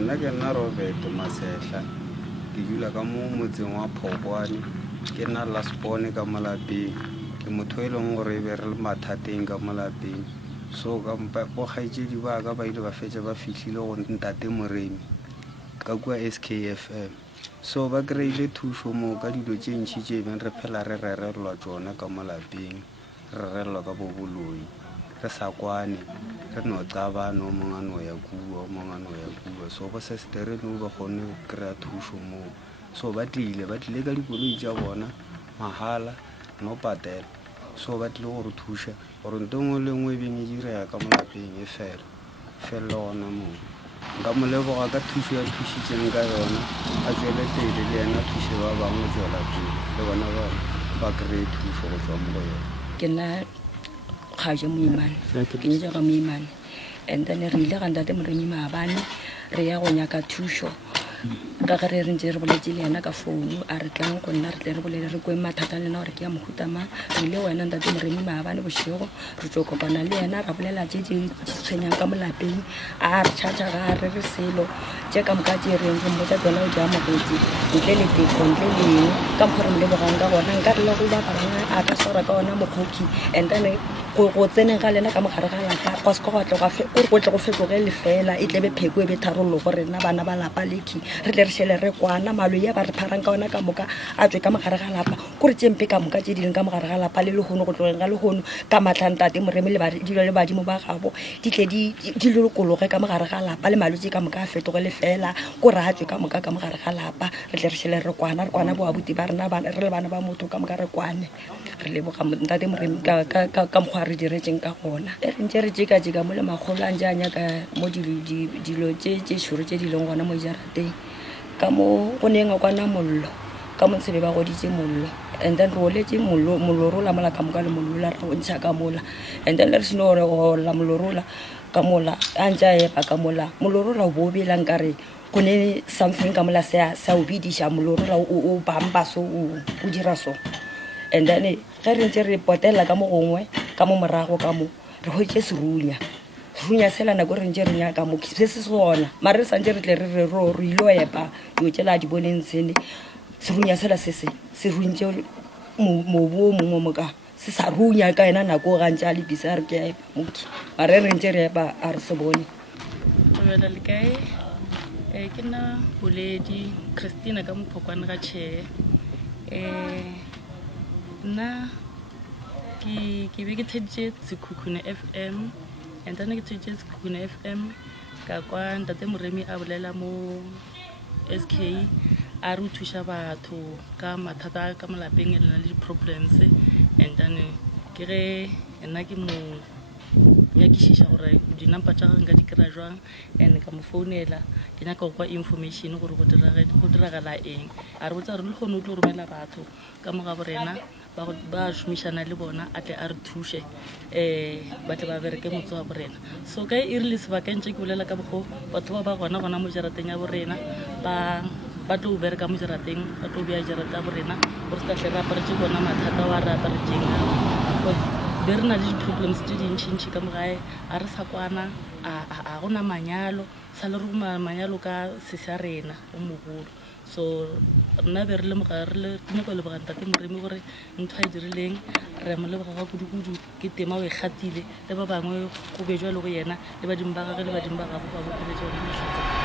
nna ke nna Robert Masehla ke dula ka mo motseng wa Phokwane ke nna Lasbone ka malapeng ke motho e leng gore be re le mathateng ka malapeng so ka go gaitšedi ba ka ba ile ba fetša ba fihlile go Ntate Moremi ka kwa SKFM so ba kry-ile thušo mo ka dilo tše ntšhi tše beng re phela re rerelwa tšona ka malapeng re rerelwa ka boboloi re sa kwane re no caba no mongano ya kuwa so go se stere no ba gone kry-a thušo mo so ba tlile ka dikoloi tša bona mahala no patela so ba tlile go re thuša gore nto ngwe le ngwe e beng e direga ka malapeng e fela gona moo nka mo leboga ka thušo ya thušitšeng ka yona a tšwele pele le yena thuše ba bangwe tšwela pele le bona ba kry-e thušo go tswa mo go yona ke nna Kgajo Moimane ke nyetša ga Moimane and then re ile ga Ntate Moremi maabane re ya go nyaka thušo ka ge re rentse re boletse le yena ka founu a re tlang go nna re tle re bolele re kweng mathata le yena gore ke ya mohutamang re ile wena Ntate Moremi maabane bošego re tlo kopana le yena ra bolela tše di tshwenyang ka molapeng a re tšhatša ga re selo tše ka moka tše reng re mmotsa tsona o di amogetse ntle le tefo ntle le eng ka mokgwa re mo lebogang ka gona nka re le go ba baranga a ka swara ka ona mokgoki and then go tseneng ga lena ka mogare ga lapa go se go tloga go tle go fetoge le fela e tlebe pheko e be tharollo go rena bana ba lapa leki re tle re shele re kwana maloi ya ba re pharang ka ona ka moka a tswe ka mogare ga lapa go re tšempe ka moka tše di leng ka mogare ga lapa le lehono go tlogeng ga lehono ka matlhang Ntate Moremi dilo le badimo ba gabo di tle di lokologe ka mogare ga lapa le malwetse ka moka a fetoge le fela ko re a tswe ka moka ka mogare ga lapa re tle re shele re kwana bo abuti ba rena re le bana ba motho ka moka re kwane re leboga Ntate Moremi ka mokgwa re diretseng ka gona e re ntse re jeka mo le magolo a ntse a nyaka mo dilo tše šoro tše di leng gona mo jarateng ka mo go neng a kwana mollo ka motsebe ba goditse mollo and then re oletse mollo rola mola ka moka le mollo la re go ntšha ka mola and then le re seno gore go la mollo rola ka mola a ntse a epa ka mola mollo rola o bo belang ka re go ne something ka mola sa o bidiša mollo rola o bamba so o dira so and then ge re ntse re potela ka mo gongwe ka mo morago ka mo re hwetše serunya sela nako re ntse re nyaka mo se se sona mare re santse re tle re ilo epa dilo tšela a di boneng tsene serunya sela se runtše mobu o mongwe moka se sa runya ka ena nako ga ntse a le bisa re ke a epa moki mare re ntse re epa a re se bone bela le kae ke nna Boledi Christina ka Mophokwane ga tšhee nna ke be ke theditše Sekhukhune FM and then ke theditše Sekhukhune FM ka kwa Ntate Moremi a bolela mo SK a re o thuša batho ka mathata ka malapeng e lena le di-problems and then ke ge nna ke mo nyakišiša gore dinampa tša gage nka di kry-a jwang and ka mo founela ke nyaka go kwa information gore go diragala eng a re botsa gore le kgone o tlo romela batho ka moga borena ba šomišana le bona a tle a re thuše ba tle ba bereke motse wa borena so ka e rile sebakeng tše ke bolela ka bogo batho ba gona mo jarateng ya borena ba tlo bereka mo jarateng ba tlo bea jarata ya borena gore se tatle re aparetse bona mathata wa re aparetseng be re na le di-problems tše dintšhintšhi ka mogae a re sa kwana a gona manyalo sa le re manyalo ka sesa rena o mogolo so rena be re nyako leboga Ntate Moremi gore ntho a e dirileng re mo leboga ga kudu-kudu ke tema o e gatile le ba bangwe go bejwa le go yena le badimo ba gage le badimo ba gago ba bopeletša gore